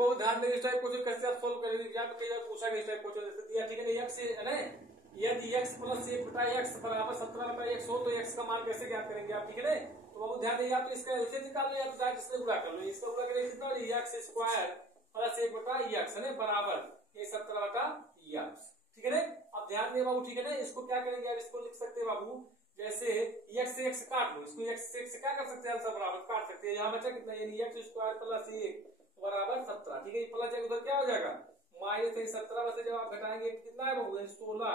देखो ध्यान दें, इस टाइप क्वेश्चन कैसे आप सोल्व करेंगे, या तो कई बार पूछा गया इस टाइप क्वेश्चन जैसे दिया, ठीक है, एक्स है ना, यदि x प्लस 1 बटा एक्स बराबर 17 बटा x हो तो x का मान कैसे ज्ञात करेंगे आप, ठीक है ना। तो बाबू ध्यान दें, आप इसका एलसीएम निकाल लो या तो डायरेक्ट इससे गुणा कर लो, इसका गुणा करेंगे कितना x स्क्वायर प्लस 1 बटा x है ना बराबर ये 17 बटा x, ठीक है ना। अब ध्यान दें बाबू, ठीक है ना, इसको क्या करेंगे आप, इसको लिख सकते हैं बाबू जैसे x से x काट लो, इसको x से x क्या कर सकते हैं, सब बराबर काट सकते हैं, यहाँ बचा कितना यानी x स्क्वायर प्लस 1 बराबर 17, ठीक है, प्लस जाएगा उधर क्या हो जाएगा माइनस 17 में से जब आप घटाएंगे कितना है बाबू 16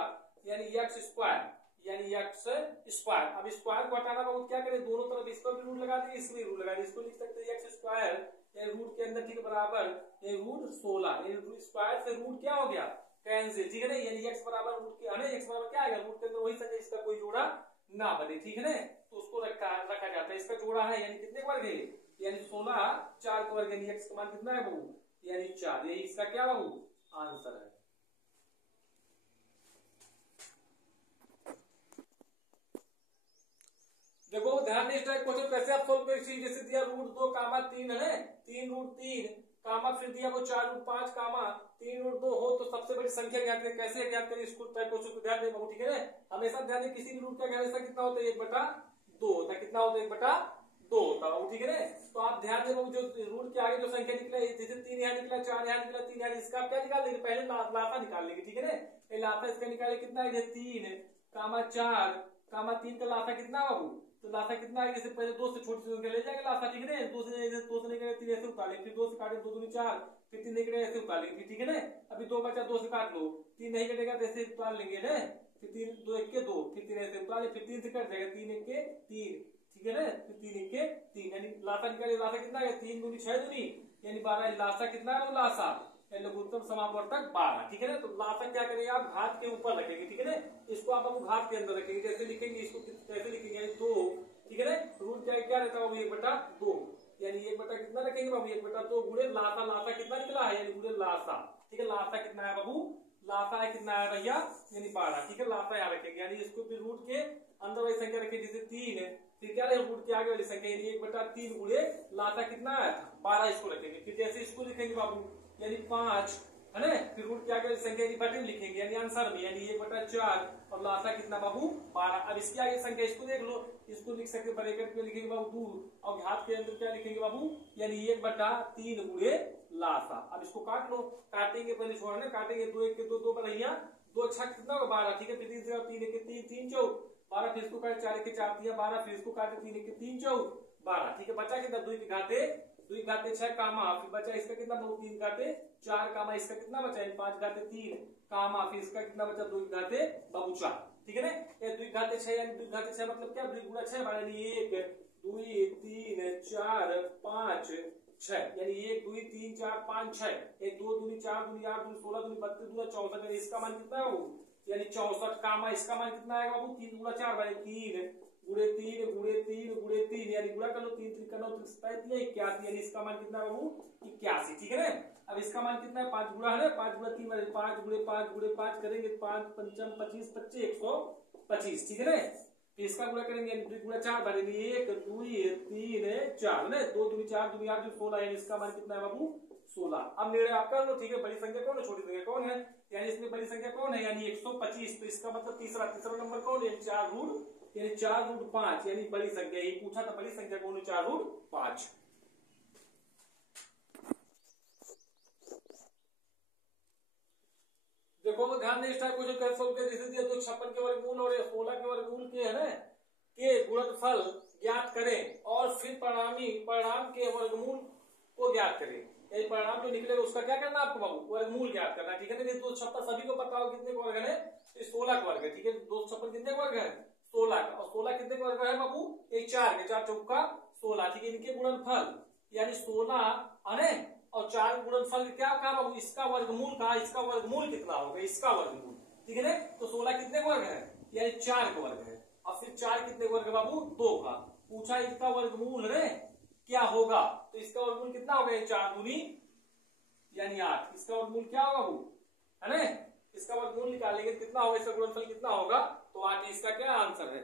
यानी x स्क्वायर यानी x स्क्वायर। अब स्क्वायर को हटाना बाबू क्या करें, दोनों तरफ इसको भी रूट लगा देंगे इसमें रूट लगा देंगे, इसको लिख सकते हैं x स्क्वायर ये रूट के अंदर ठीक बराबर ये रूट 16 ये रूट स्क्वायर से रूट क्या हो गया कैंसिल, ठीक है ना, यानी x बराबर रूट के है x बराबर क्या आएगा रूट के अंदर वही संख्या इसका कोई जोड़ा ना बने, ठीक है ना, तो उसको रखा जाता है, इसका जोड़ा है यानी कितने वर्ग है यानी 16 4 का वर्ग यानी x का मान कितना है बाबू यानी 4, यही इसका क्या बाबू आंसर है। देखो ध्यान दें, इस टाइप क्वेश्चन कैसे आप सोल्व करेंगे, जैसे दिया रूट 2 कामा 3 है 3 रूट 3 कामा फिर दिया वो 4 रूट 5 कामा 3 रूट 2 हो तो सबसे बड़ी संख्या ज्ञात करें, कैसे ज्ञात करें इसको टाइप क्वेश्चन को ध्यान दें बाबू, ठीक है ना, हमेशा ध्यान दें किसी भी रूट का हमेशा कितना होता है 1/2 होता है, कितना होता है 1/2 होता है, ठीक है ना। तो आप ध्यान दें बाबू जो रूट के आगे जो संख्या निकला जैसे 3 यहाँ निकला 4 यहाँ निकला 3 यहाँ, इसका आप क्या निकाल लेंगे पहले लाफा निकाल लेंगे, ठीक है ना, ये लाफा इसका निकाले कितना है 3 कामा 4 कामा 3 का लाफा कितना बाबू, तो लाफा कितना है जैसे पहले 2 से छोटी संख्या ले जाएंगे लाफा, ठीक है ना, 2 से निकले 3 ऐसे उतार फिर 2 से काटे 2 दूनी 4 फिर 3 निकले ऐसे उतार लेंगे, ठीक है ना, अभी 2 बचा 2 से काट लो 3 नहीं कटेगा तो ऐसे उतार लेंगे ना, फिर 3 2 1 के 2 फिर 3 ऐसे उतार ले फिर 3 से कट जाएगा 3 1 के 3, ठीक है ना, फिर 3 1 के 3 यानी लाफा निकाले, लाफा कितना है 3 दूनी 6 दूनी यानी 12, लाशा कितना है वो लाशा लघुत्तम समापवर्तक 12, ठीक है ना। तो लाशा क्या करेंगे आप घात के ऊपर रखेंगे, ठीक है ना, इसको आप घात के अंदर रखेंगे, जैसे लिखेंगे इसको कैसे लिखेंगे 2, ठीक है ना, रूट क्या रहता है 1/2 यानी 1 कितना रखेंगे बाबू 1/2 गुणे लाशा, लाशा कितना निकला है यानी गुणे लाशा, ठीक है, लाशा कितना है बाबू लाशा है कितना है भैया यानी 12, ठीक है, लाशा यहाँ रखेंगे यानी इसको फिर रूट के अंदर वाली संख्या रखेंगे जैसे 3 फिर क्या रहे रूट के आगे वाली संख्या यानी 1/3 गुणे लाशा कितना है 12 इसको रखेंगे, फिर जैसे इसको लिखेंगे बाबू यानी 5 है ना, फिर रूट के आगे वाली संख्या बटे में लिखेंगे यानी आंसर में यानी 1/4 और लाशा कितना बाबू 12। अब इसके आगे संख्या इसको देख लो, इसको लिख सकते ब्रैकेट में लिखेंगे बाबू 2 और घात के अंदर क्या लिखेंगे बाबू यानी 1/3 गुणे लाशा। अब इसको काट लो, काटेंगे पहले छोड़ना काटेंगे 2 1 के 2 2 पर 2 6 कितना होगा 12, ठीक है, फिर 3 1 के 3 3 4 12 फिर इसको काटे 4 1 के 4 दिया 12 फिर इसको काटे 3 1 के 3 4 12, ठीक है, बचा कितना 2 के घाते 6 कामा फिर बचा इसका कितना 2 3 घाते 4 कामा इसका कितना बचा 5 घाते 3 कामा फिर इसका कितना बचा 2 घाते बाबू 4, ठीक है ना, ये 2 घाते 6 यानी 2 घाते 6 मतलब क्या 2 गुणा 6 यानी 1 2 3 4 5 6 यानी 1 2 3 4 5 6 1 2 दूनी 4 दूनी 8 दूनी 16 दूनी 32 दूनी 64 यानी इसका मान कितना है बाबू यानी 64 कामा इसका मान कितना आएगा बाबू 3 गुणा 4 3 गुणे 3 गुणे 3 गुणे 3 यानी गुणा कर लो 3 3 का 9 81 यानी इसका मान कितना बाबू 81, ठीक है ना। अब इसका मान कितना है 5 गुणा है ना 5 गुणा 3 5 गुणे 5 गुणे 5 करेंगे 5 5 25 25 125, ठीक है ना, फिर इसका गुणा करेंगे गुणा 4 बनेगी 1 2 3 4 ना 2 दूनी 4 दूनी 8 16 यानी इसका मान कितना है बाबू 16। अब निर्णय आप कर लो, ठीक है, बड़ी संख्या कौन है छोटी संख्या कौन है यानी इसमें बड़ी संख्या कौन है यानी 125, तो इसका मतलब तीसरा नंबर कौन है 4 रूट यानी 4 रूट 5 यानी बड़ी संख्या, यही पूछा था बड़ी संख्या कौन है 4 रूट 5। देखो ध्यान दें इस टाइप को जो कैसे सोल्व किया जैसे दिया तो 56 के वर्गमूल और 16 के वर्गमूल के है ना के गुणनफल ज्ञात करें और फिर परिणाम के वर्गमूल को ज्ञात करें, यही परिणाम जो निकलेगा उसका क्या करना आपको बाबू वर्गमूल ज्ञात करना, ठीक है ना। 256 सभी को पता हो कितने का वर्ग है 16 का वर्ग है, ठीक है, 256 कितने का वर्ग है 16 का और 16 कितने का वर्ग है बाबू 4 के 4 चौका 16, ठीक है, इनके गुणनफल यानी 16 है और 4 गुणनफल क्या कहा बाबू इसका वर्गमूल कहा, इसका वर्गमूल कितना होगा इसका वर्गमूल, ठीक है ना, तो 16 कितने का वर्ग है यानी 4 का वर्ग है और फिर 4 कितने वर्ग है बाबू 2 का, पूछा इसका वर्गमूल है क्या होगा, तो इसका वर्गमूल कितना होगा 4 दूनी यानी 8, इसका वर्गमूल क्या होगा बाबू है ना, इसका वर्गमूल निकालेंगे कितना होगा इसका गुणनफल कितना होगा तो 8 इसका क्या आंसर है।